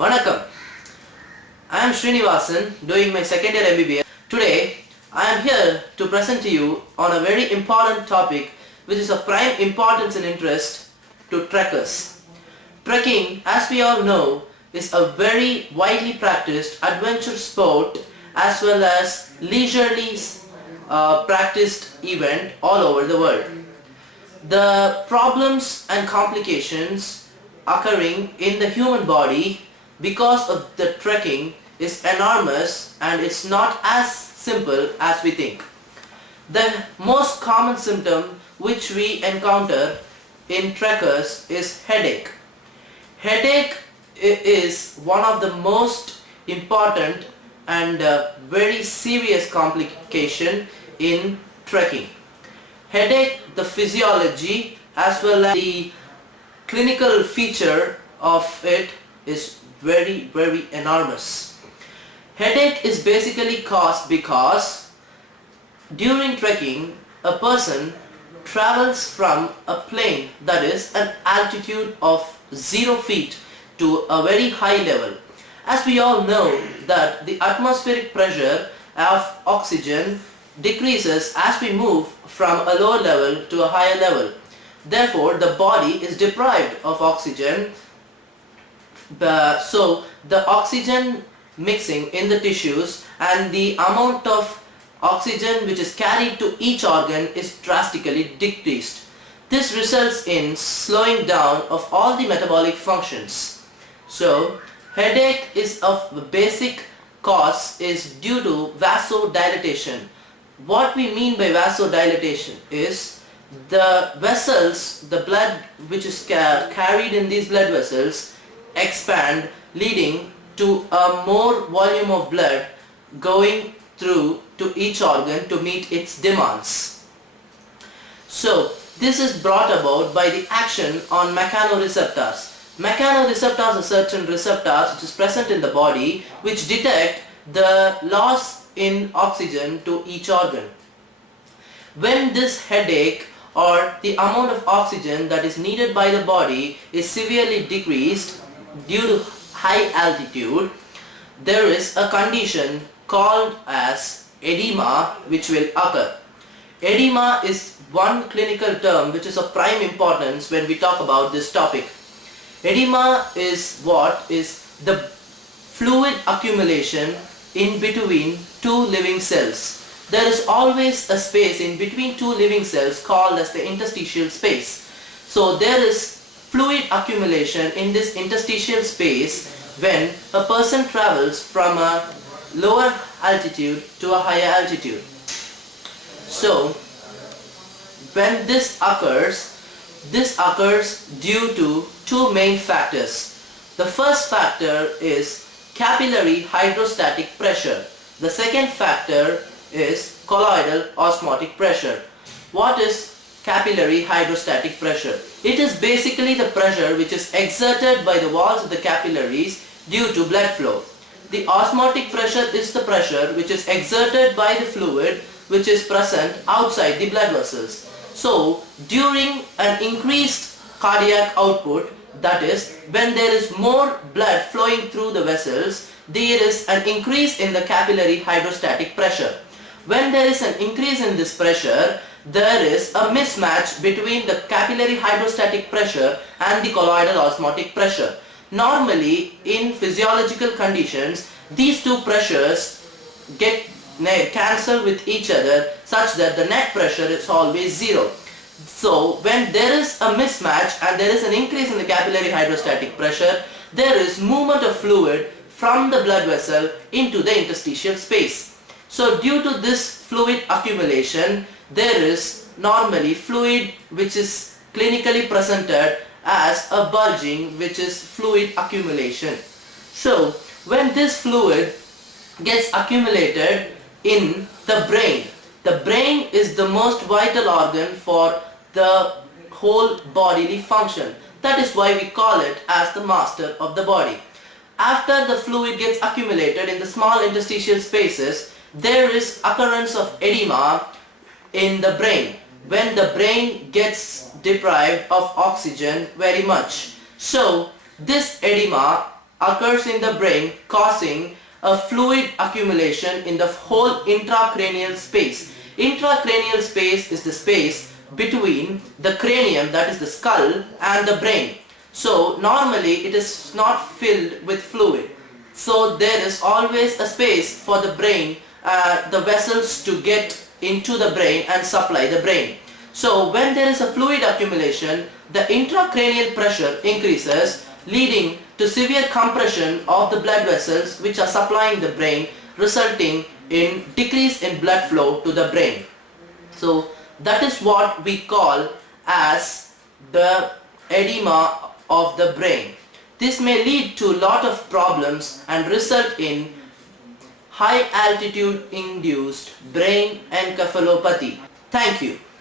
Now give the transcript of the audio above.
Vanakkam. I am Srinivasan doing my second year MBBS. Today I am here to present to you on a very important topic which is of prime importance and interest to trekkers. Trekking, as we all know, is a very widely practiced adventure sport as well as leisurely practiced event all over the world. The problems and complications occurring in the human body because of the trekking is enormous, and it's not as simple as we think. The most common symptom which we encounter in trekkers is headache. Headache is one of the most important and very serious complication in trekking. Headache, the physiology as well as the clinical feature of it is very enormous. Headache is basically caused because during trekking a person travels from a plane, that is an altitude of 0 feet, to a very high level. As we all know that the atmospheric pressure of oxygen decreases as we move from a lower level to a higher level. Therefore, the body is deprived of oxygen. So the oxygen mixing in the tissues and the amount of oxygen which is carried to each organ is drastically decreased. This results in slowing down of all the metabolic functions. So headache is of the basic cause is due to vasodilatation. What we mean by vasodilatation is the vessels, the blood which is carried in these blood vessels expand, leading to a more volume of blood going through to each organ to meet its demands. So this is brought about by the action on mechanoreceptors. Mechanoreceptors are certain receptors which is present in the body which detect the loss in oxygen to each organ. When this headache or the amount of oxygen that is needed by the body is severely decreased due to high altitude, there is a condition called as edema which will occur. Edema is one clinical term which is of prime importance when we talk about this topic. Edema is what is the fluid accumulation in between two living cells. There is always a space in between two living cells called as the interstitial space. So there is fluid accumulation in this interstitial space when a person travels from a lower altitude to a higher altitude. So when this occurs due to two main factors. The first factor is capillary hydrostatic pressure. The second factor is colloidal osmotic pressure. What is capillary hydrostatic pressure? It is basically the pressure which is exerted by the walls of the capillaries due to blood flow. The osmotic pressure is the pressure which is exerted by the fluid which is present outside the blood vessels. So during an increased cardiac output, that is when there is more blood flowing through the vessels, there is an increase in the capillary hydrostatic pressure. When there is an increase in this pressure, there is a mismatch between the capillary hydrostatic pressure and the colloidal osmotic pressure. Normally, in physiological conditions, these two pressures get cancelled with each other such that the net pressure is always zero. So when there is a mismatch and there is an increase in the capillary hydrostatic pressure, there is movement of fluid from the blood vessel into the interstitial space. So due to this fluid accumulation, there is normally fluid which is clinically presented as a bulging, which is fluid accumulation. So when this fluid gets accumulated in the brain is the most vital organ for the whole bodily function. That is why we call it as the master of the body. After the fluid gets accumulated in the small interstitial spaces, there is occurrence of edema in the brain when the brain gets deprived of oxygen very much. So this edema occurs in the brain, causing a fluid accumulation in the whole intracranial space. Intracranial space is the space between the cranium, that is the skull, and the brain. So normally it is not filled with fluid. So there is always a space for the brain, the vessels to get into the brain and supply the brain. So when there is a fluid accumulation, the intracranial pressure increases, leading to severe compression of the blood vessels which are supplying the brain, resulting in decrease in blood flow to the brain. So that is what we call as the edema of the brain. This may lead to a lot of problems and result in high altitude induced brain encephalopathy. Thank you.